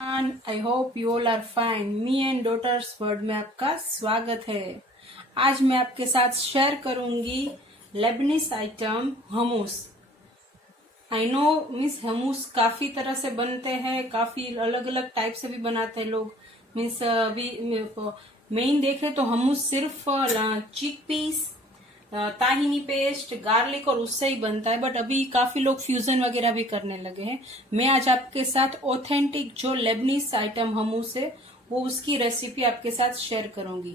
I hope you all are fine. Me and daughters world में आपका स्वागत है। आज मैं आपके साथ शेयर करूंगी Lebanese item hummus. I know means hummus काफी तरह से बनते हैं, काफी अलग अलग टाइप से भी बनाते हैं लोग। मीन्स अभी मेन देखें तो हमूस सिर्फ चिक पीस, ताहिनी पेस्ट, गार्लिक और उससे ही बनता है, बट अभी काफी लोग फ्यूजन वगैरह भी करने लगे हैं। मैं आज आपके साथ ऑथेंटिक जो लेबनीज आइटम हमूस है वो उसकी रेसिपी आपके साथ शेयर करूंगी।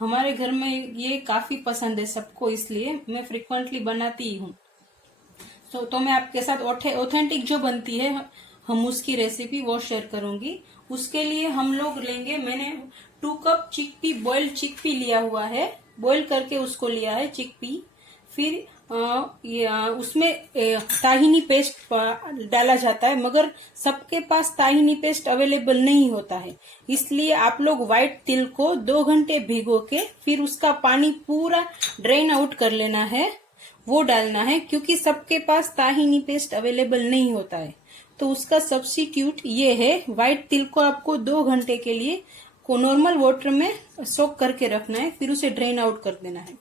हमारे घर में ये काफी पसंद है सबको, इसलिए मैं फ्रिक्वेंटली बनाती ही हूँ। तो मैं आपके साथ ऑथेंटिक जो बनती है हमूस की रेसिपी वो शेयर करूंगी। उसके लिए हम लोग लेंगे, मैंने 2 कप चिकपी, बॉइल्ड चिकपी लिया हुआ है, बॉईल करके उसको लिया है चिकपी। फिर उसमें ताहिनी पेस्ट डाला जाता है, मगर सबके पास ताहिनी पेस्ट अवेलेबल नहीं होता है, इसलिए आप लोग व्हाइट तिल को 2 घंटे भिगो के फिर उसका पानी पूरा ड्रेन आउट कर लेना है, वो डालना है। क्योंकि सबके पास ताहिनी पेस्ट अवेलेबल नहीं होता है, तो उसका सब्स्टिट्यूट ये है। व्हाइट तिल को आपको 2 घंटे के लिए को नॉर्मल वाटर में सोक करके रखना है, फिर उसे ड्रेन आउट कर देना है।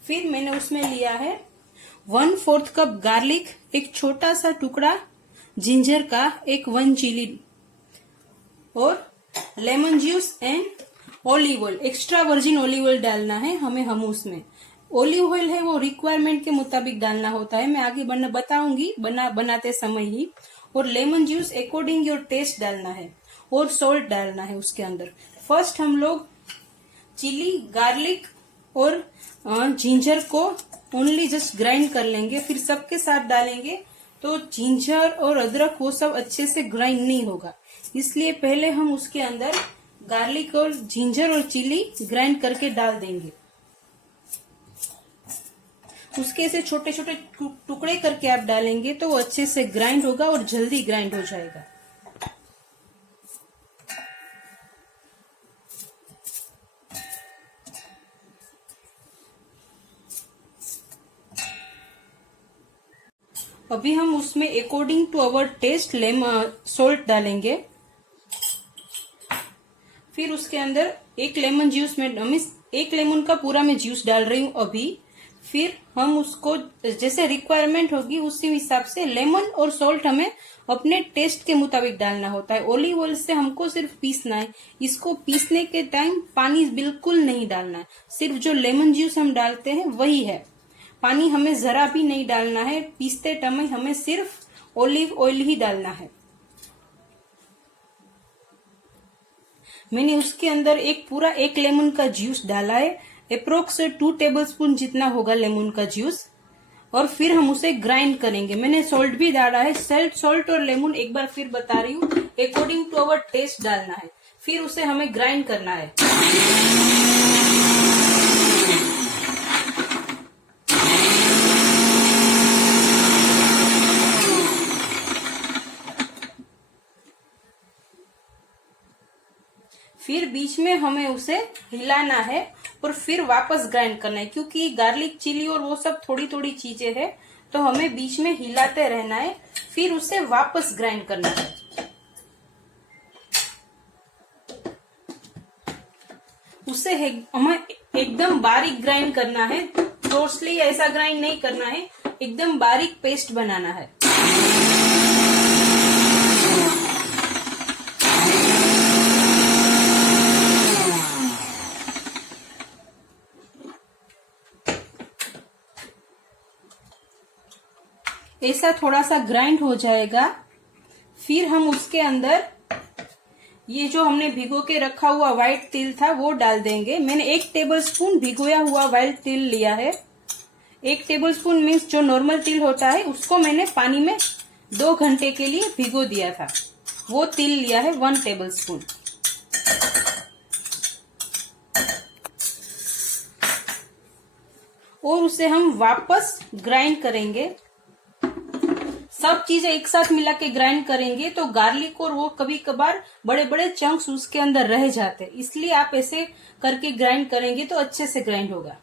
फिर मैंने उसमें लिया है 1/4 कप गार्लिक, एक छोटा सा टुकड़ा जिंजर का, एक 1 चिली और lemon juice and olive oil, extra virgin olive oil डालना है हमें हमूस में। ऑलिव ऑयल है वो रिक्वायरमेंट के मुताबिक डालना होता है, मैं आगे बताऊंगी बनाते समय ही। और lemon juice according your taste डालना है, और सॉल्ट डालना है उसके अंदर। फर्स्ट हम लोग चिली, गार्लिक और जिंजर को ओनली जस्ट ग्राइंड कर लेंगे, फिर सबके साथ डालेंगे तो जिंजर और अदरक वो सब अच्छे से ग्राइंड नहीं होगा, इसलिए पहले हम उसके अंदर गार्लिक और जिंजर और चिली ग्राइंड करके डाल देंगे। उसके से छोटे छोटे टुकड़े करके आप डालेंगे तो वो अच्छे से ग्राइंड होगा और जल्दी ग्राइंड हो जाएगा। अभी हम उसमें according to our taste salt डालेंगे। फिर उसके अंदर 1 लेमन जूस में, मीन्स 1 लेमन का पूरा मैं जूस डाल रही हूँ अभी। फिर हम उसको जैसे रिक्वायरमेंट होगी उसी हिसाब से लेमन और सॉल्ट हमें अपने टेस्ट के मुताबिक डालना होता है। ऑलिव ऑयल से हमको सिर्फ पीसना है, इसको पीसने के टाइम पानी बिल्कुल नहीं डालना है, सिर्फ जो लेमन जूस हम डालते हैं वही है, पानी हमें जरा भी नहीं डालना है। पीसते टाइम हमें सिर्फ ऑलिव ऑयल ही डालना है। मैंने उसके अंदर पूरा 1 लेमन का जूस डाला है, अप्रोक्स 2 टेबलस्पून जितना होगा लेमन का जूस। और फिर हम उसे ग्राइंड करेंगे। मैंने सॉल्ट भी डाला है, सॉल्ट और लेमन एक बार फिर बता रही हूँ, अकॉर्डिंग टू अवर टेस्ट डालना है। फिर उसे हमें ग्राइंड करना है। फिर बीच में हमें उसे हिलाना है और फिर वापस ग्राइंड करना है, क्योंकि गार्लिक, चिली और वो सब थोड़ी थोड़ी चीजें हैं, तो हमें बीच में हिलाते रहना है, फिर उसे वापस ग्राइंड करना है। उसे हमें एकदम बारीक ग्राइंड करना है, कोर्सली ऐसा ग्राइंड नहीं करना है, एकदम बारीक पेस्ट बनाना है। ऐसा थोड़ा सा ग्राइंड हो जाएगा, फिर हम उसके अंदर ये जो हमने भिगो के रखा हुआ व्हाइट तिल था वो डाल देंगे। मैंने 1 टेबलस्पून भिगोया हुआ व्हाइट तिल लिया है। 1 टेबलस्पून मीन्स जो नॉर्मल तिल होता है उसको मैंने पानी में 2 घंटे के लिए भिगो दिया था, वो तिल लिया है 1 टेबलस्पून। और उसे हम वापस ग्राइंड करेंगे। सब चीजें एक साथ मिला के ग्राइंड करेंगे तो गार्लिक और वो कभी कभार बड़े बड़े चंक्स उसके अंदर रह जाते हैं, इसलिए आप ऐसे करके ग्राइंड करेंगे तो अच्छे से ग्राइंड होगा।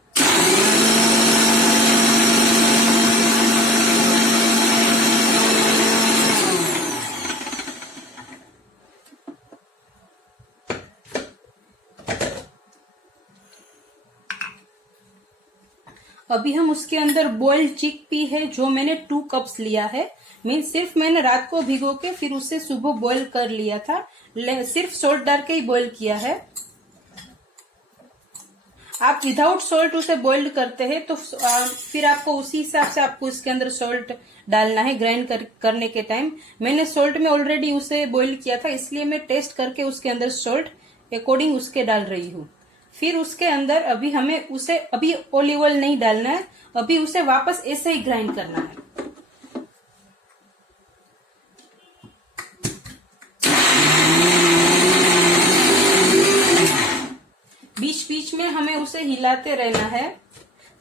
अभी हम उसके अंदर बॉइल्ड चिक पी है जो मैंने 2 कप्स लिया है। मीन सिर्फ मैंने रात को भिगो के फिर उसे सुबह बॉईल कर लिया था। सिर्फ सॉल्ट डाल के ही बॉईल किया है। आप विदाउट सॉल्ट उसे बॉइल्ड करते हैं तो फिर आपको उसी हिसाब से आपको इसके अंदर सॉल्ट डालना है ग्राइंड करने के टाइम। मैंने सॉल्ट में ऑलरेडी उसे बॉइल किया था, इसलिए मैं टेस्ट करके उसके अंदर सॉल्ट अकॉर्डिंग उसके डाल रही हूँ। फिर उसके अंदर अभी हमें उसे अभी ऑलिव ऑयल नहीं डालना है, अभी उसे वापस ऐसे ही ग्राइंड करना है। बीच बीच में हमें उसे हिलाते रहना है,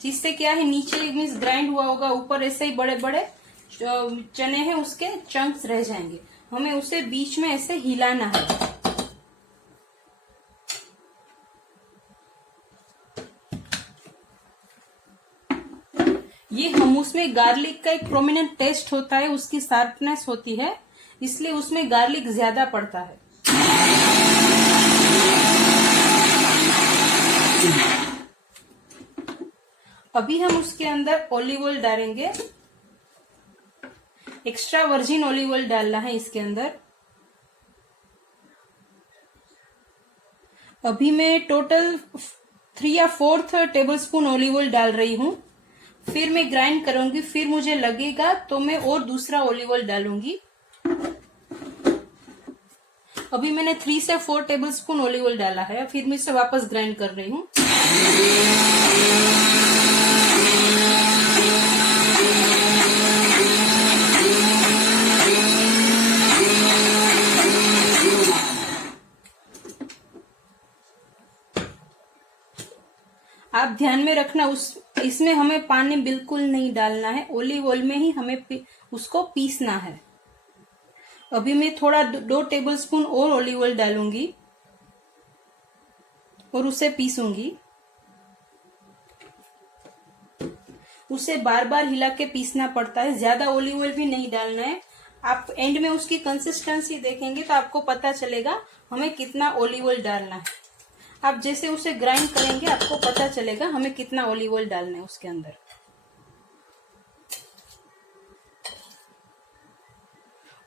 जिससे क्या है नीचे मीन्स ग्राइंड हुआ होगा, ऊपर ऐसे ही बड़े बड़े चने हैं उसके चंक्स रह जाएंगे। हमें उसे बीच में ऐसे हिलाना है। ये हमूस में गार्लिक का एक प्रोमिनेंट टेस्ट होता है, उसकी शार्पनेस होती है, इसलिए उसमें गार्लिक ज्यादा पड़ता है। अभी हम उसके अंदर ऑलिव ऑयल डालेंगे। एक्स्ट्रा वर्जिन ऑलिव ऑयल डालना है इसके अंदर। अभी मैं टोटल 3 या 4 टेबलस्पून ऑलिव ऑयल डाल रही हूं। फिर मैं ग्राइंड करूंगी, फिर मुझे लगेगा तो मैं और दूसरा ऑलिव ऑयल डालूंगी। अभी मैंने 3 से 4 टेबलस्पून ऑलिव ऑयल डाला है। फिर मैं इसे वापस ग्राइंड कर रही हूँ। आप ध्यान में रखना इसमें हमें पानी बिल्कुल नहीं डालना है, ऑलिव ऑयल में ही हमें उसको पीसना है। अभी मैं थोड़ा 2 टेबलस्पून और ऑलिव ऑयल डालूंगी और उसे पीसूंगी। उसे बार बार हिला के पीसना पड़ता है, ज्यादा ऑलिव ऑयल भी नहीं डालना है। आप एंड में उसकी कंसिस्टेंसी देखेंगे तो आपको पता चलेगा हमें कितना ऑलिव ऑयल डालना है। आप जैसे उसे ग्राइंड करेंगे आपको पता चलेगा हमें कितना ऑलिव ऑयल डालना है उसके अंदर।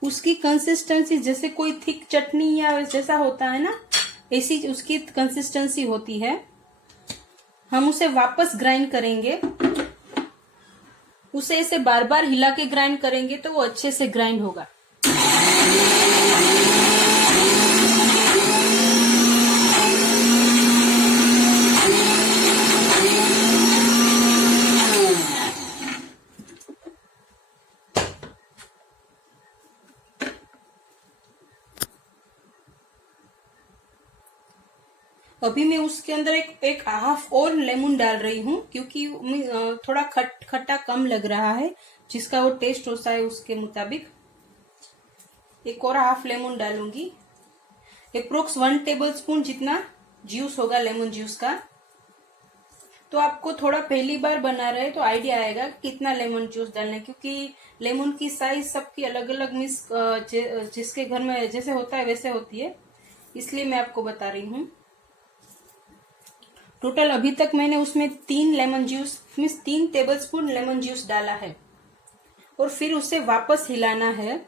उसकी कंसिस्टेंसी जैसे कोई थिक चटनी या जैसा होता है ना, ऐसी उसकी कंसिस्टेंसी होती है। हम उसे वापस ग्राइंड करेंगे। उसे ऐसे बार बार हिला के ग्राइंड करेंगे तो वो अच्छे से ग्राइंड होगा। अभी मैं उसके अंदर एक हाफ और लेमन डाल रही हूँ, क्योंकि थोड़ा खट्टा कम लग रहा है, जिसका वो टेस्ट होता है उसके मुताबिक। एक और हाफ लेमन डालूंगी। अप्रोक्स 1 टेबलस्पून जितना जूस होगा लेमन जूस का। तो आपको थोड़ा पहली बार बना रहे तो आइडिया आएगा कितना लेमन जूस डालना है, क्योंकि लेमन की साइज सबकी अलग अलग जिसके घर में जैसे होता है वैसे होती है, इसलिए मैं आपको बता रही हूँ। टोटल अभी तक मैंने उसमें 3 lemon juice means 3 tablespoon lemon juice डाला है और फिर उसे वापस हिलाना है।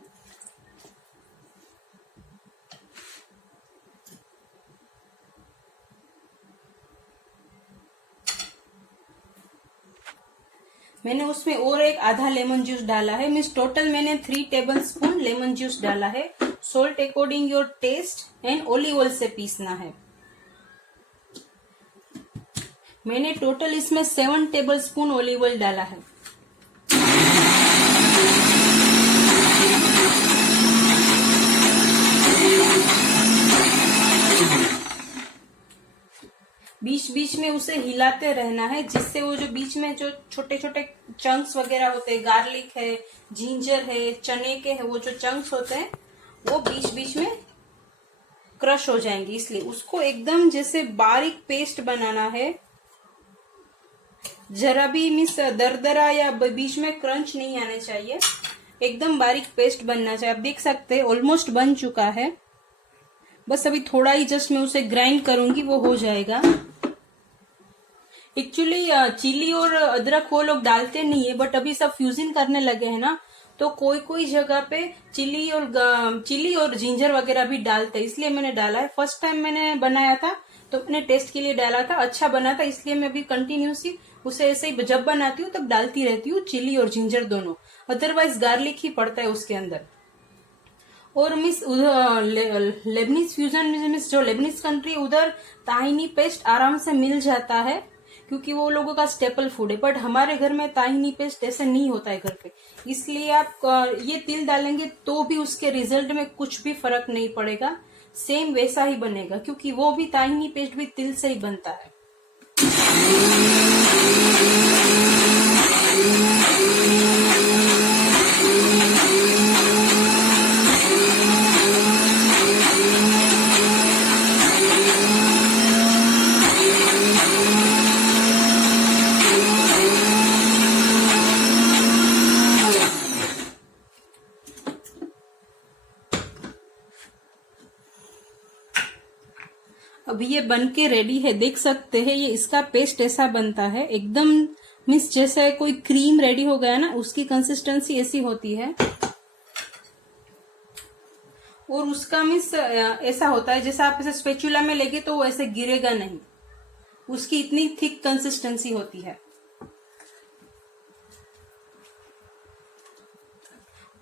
मैंने उसमें और एक आधा लेमन जूस डाला है, मीन्स टोटल मैंने 3 टेबलस्पून लेमन जूस डाला है। Salt according your taste and olive oil से पीसना है। मैंने टोटल इसमें 7 टेबलस्पून ऑलिव ऑयल डाला है। बीच बीच में उसे हिलाते रहना है, जिससे वो जो बीच में जो छोटे छोटे चंक्स वगैरह होते हैं, गार्लिक है, जिंजर है, चने के है, वो जो चंक्स होते हैं वो बीच बीच में क्रश हो जाएंगे। इसलिए उसको एकदम जैसे बारीक पेस्ट बनाना है। जरा भी मिस दरदरा या बीच में क्रंच नहीं आने चाहिए, एकदम बारीक पेस्ट बनना चाहिए। आप देख सकते हैं ऑलमोस्ट बन चुका है, बस अभी थोड़ा ही जस्ट मैं उसे ग्राइंड करूंगी, वो हो जाएगा। एक्चुअली चिली और अदरक वो लोग डालते नहीं है, बट अभी सब फ्यूजन करने लगे हैं ना, तो कोई कोई जगह पे चिली और जिंजर वगैरह भी डालते हैं, इसलिए मैंने डाला है। फर्स्ट टाइम मैंने बनाया था तो मैंने टेस्ट के लिए डाला था, अच्छा बना था, इसलिए मैं अभी कंटिन्यूसली उसे ऐसे ही जब बनाती हूँ तब डालती रहती हूँ, चिली और जिंजर दोनों। अदरवाइज गार्लिक ही पड़ता है उसके अंदर। और मिस उधर लेबनीज फ्यूजन मिस जो लेबनीज कंट्री, उधर ताहिनी पेस्ट आराम से मिल जाता है, क्योंकि वो लोगों का स्टेपल फूड है। बट हमारे घर में ताहिनी पेस्ट ऐसे नहीं होता है घर पे, इसलिए आप ये तिल डालेंगे तो भी उसके रिजल्ट में कुछ भी फर्क नहीं पड़ेगा, सेम वैसा ही बनेगा, क्योंकि वो भी ताहिनी पेस्ट भी तिल से ही बनता है। अभी ये बन के रेडी है, देख सकते हैं। ये इसका पेस्ट ऐसा बनता है एकदम, मिस जैसे कोई क्रीम रेडी हो गया ना, उसकी कंसिस्टेंसी ऐसी होती है। और उसका मिस ऐसा होता है जैसा आप इसे स्पेचुला में लेंगे तो वो ऐसे गिरेगा नहीं, उसकी इतनी थिक कंसिस्टेंसी होती है।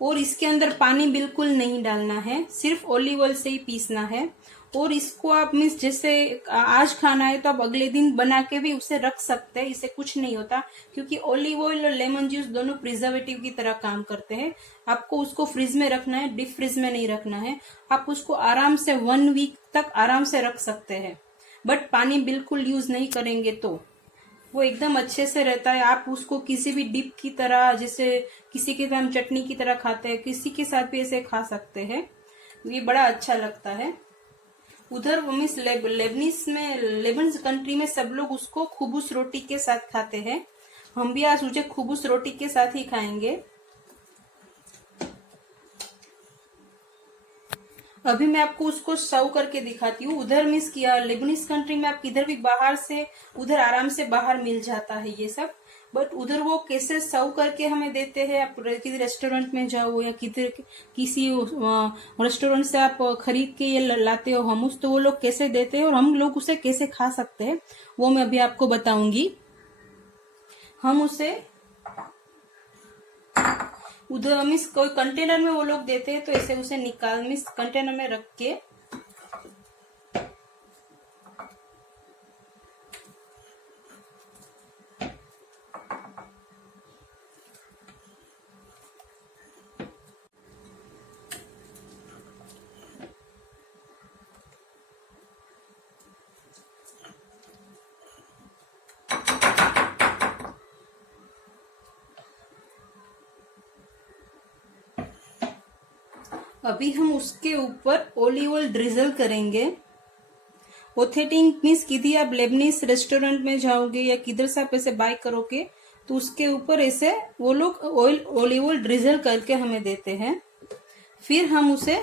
और इसके अंदर पानी बिल्कुल नहीं डालना है, सिर्फ ऑलिव ऑयल से ही पीसना है। और इसको आप मिस जैसे आज खाना है तो आप अगले दिन बना के भी उसे रख सकते हैं, इससे कुछ नहीं होता, क्योंकि ऑलिव ऑयल और लेमन जूस दोनों प्रिजर्वेटिव की तरह काम करते हैं। आपको उसको फ्रिज में रखना है, डीप फ्रिज में नहीं रखना है। आप उसको आराम से 1 वीक तक आराम से रख सकते हैं, बट पानी बिल्कुल यूज नहीं करेंगे तो वो एकदम अच्छे से रहता है। आप उसको किसी भी डिप की तरह, जैसे किसी के साथ हम चटनी की तरह खाते हैं, किसी के साथ भी ऐसे खा सकते हैं, ये बड़ा अच्छा लगता है। उधर मिस लेबनीज कंट्री में सब लोग उसको खुबूस रोटी के साथ खाते हैं, हम भी आज मुझे खुबूस रोटी के साथ ही खाएंगे। अभी मैं आपको उसको सर्व करके दिखाती हूँ। उधर मिस किया लेबनीज कंट्री में आप किधर भी बाहर से, उधर आराम से बाहर मिल जाता है ये सब, बट उधर वो कैसे सर्व करके हमें देते हैं। आप किसी रेस्टोरेंट में जाओ या किधर किसी रेस्टोरेंट से आप खरीद के ये लाते हो हमूस, तो वो लोग कैसे देते हैं और हम लोग उसे कैसे खा सकते हैं वो मैं अभी आपको बताऊंगी। हम उसे उधर मिस कोई कंटेनर में वो लोग देते हैं, तो ऐसे उसे निकाल मिस कंटेनर में रख के अभी हम उसके ऊपर ऑलिव ऑयल ड्रिजल करेंगे। ऑथेंटिक मीन्स किसी आप लेबनीज रेस्टोरेंट में जाओगे या किधर से आप ऐसे बाय करोगे तो उसके ऊपर ऐसे वो लोग ऑलिव ऑयल ड्रिजल करके हमें देते हैं। फिर हम उसे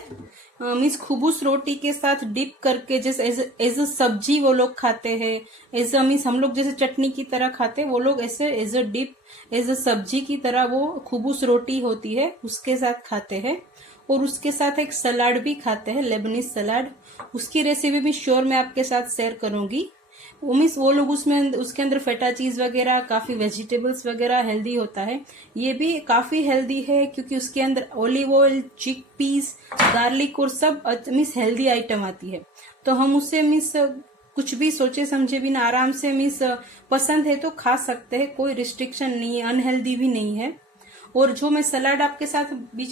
मीन्स खुबूस रोटी के साथ डिप करके, जैसे एज अ सब्जी वो लोग खाते हैं, एज अ मीन्स हम लोग जैसे चटनी की तरह खाते हैं, वो लोग ऐसे as a dip, as a सब्जी की तरह वो खुबूस रोटी होती है उसके साथ खाते हैं। और उसके साथ एक सलाद भी खाते हैं, लेबनीज सलाद। उसकी रेसिपी भी श्योर मैं आपके साथ शेयर करूंगी। वो मीन्स वो लोग उसमें उसके अंदर फेटा चीज वगैरह, काफी वेजिटेबल्स वगैरह हेल्दी होता है। ये भी काफी हेल्दी है क्योंकि उसके अंदर ऑलिव ऑयल, चिक पीस, गार्लिक और सब मीन्स हेल्दी आइटम आती है। तो हम उससे मीन्स कुछ भी सोचे समझे बिना आराम से मीन्स पसंद है तो खा सकते हैं, कोई रिस्ट्रिक्शन नहीं है, अनहेल्दी भी नहीं है। और जो मैं सलाद आपके साथ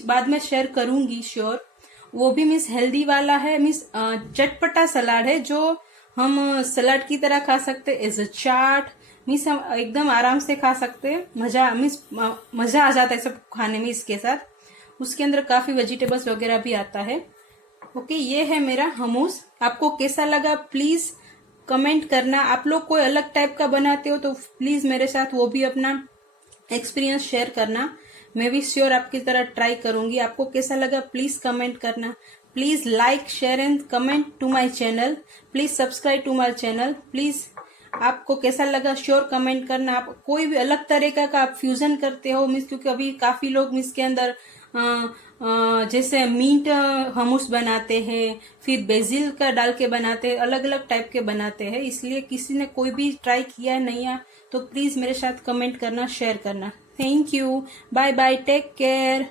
बाद में शेयर करूंगी श्योर, वो भी मीन्स हेल्दी वाला है, मीन्स चटपटा सलाद है जो हम सलाद की तरह खा सकते हैं, एज अ चाट। मीन्स हम एकदम आराम से खा सकते हैं, मजा आ जाता है सब खाने में इसके साथ। उसके अंदर काफी वेजिटेबल्स वगैरह भी आता है। ओके, ये है मेरा हमूस। आपको कैसा लगा प्लीज कमेंट करना। आप लोग कोई अलग टाइप का बनाते हो तो प्लीज मेरे साथ वो भी अपना एक्सपीरियंस शेयर करना। मैं भी श्योर आपकी तरह ट्राई करूंगी। आपको कैसा लगा प्लीज कमेंट करना। Please like, share and comment to my channel. Please subscribe to my channel. Please आपको कैसा लगा श्योर कमेंट करना। आप कोई भी अलग तरीका का आप फ्यूजन करते हो मीन्स, क्योंकि अभी काफी लोग मीन्स के अंदर जैसे मीट हमूस बनाते हैं, फिर बेसिल का डाल के बनाते हैं, अलग अलग टाइप के बनाते हैं। इसलिए किसी ने कोई भी ट्राई किया है नहीं है तो प्लीज मेरे साथ कमेंट करना, शेयर करना। Thank you, bye bye, take care.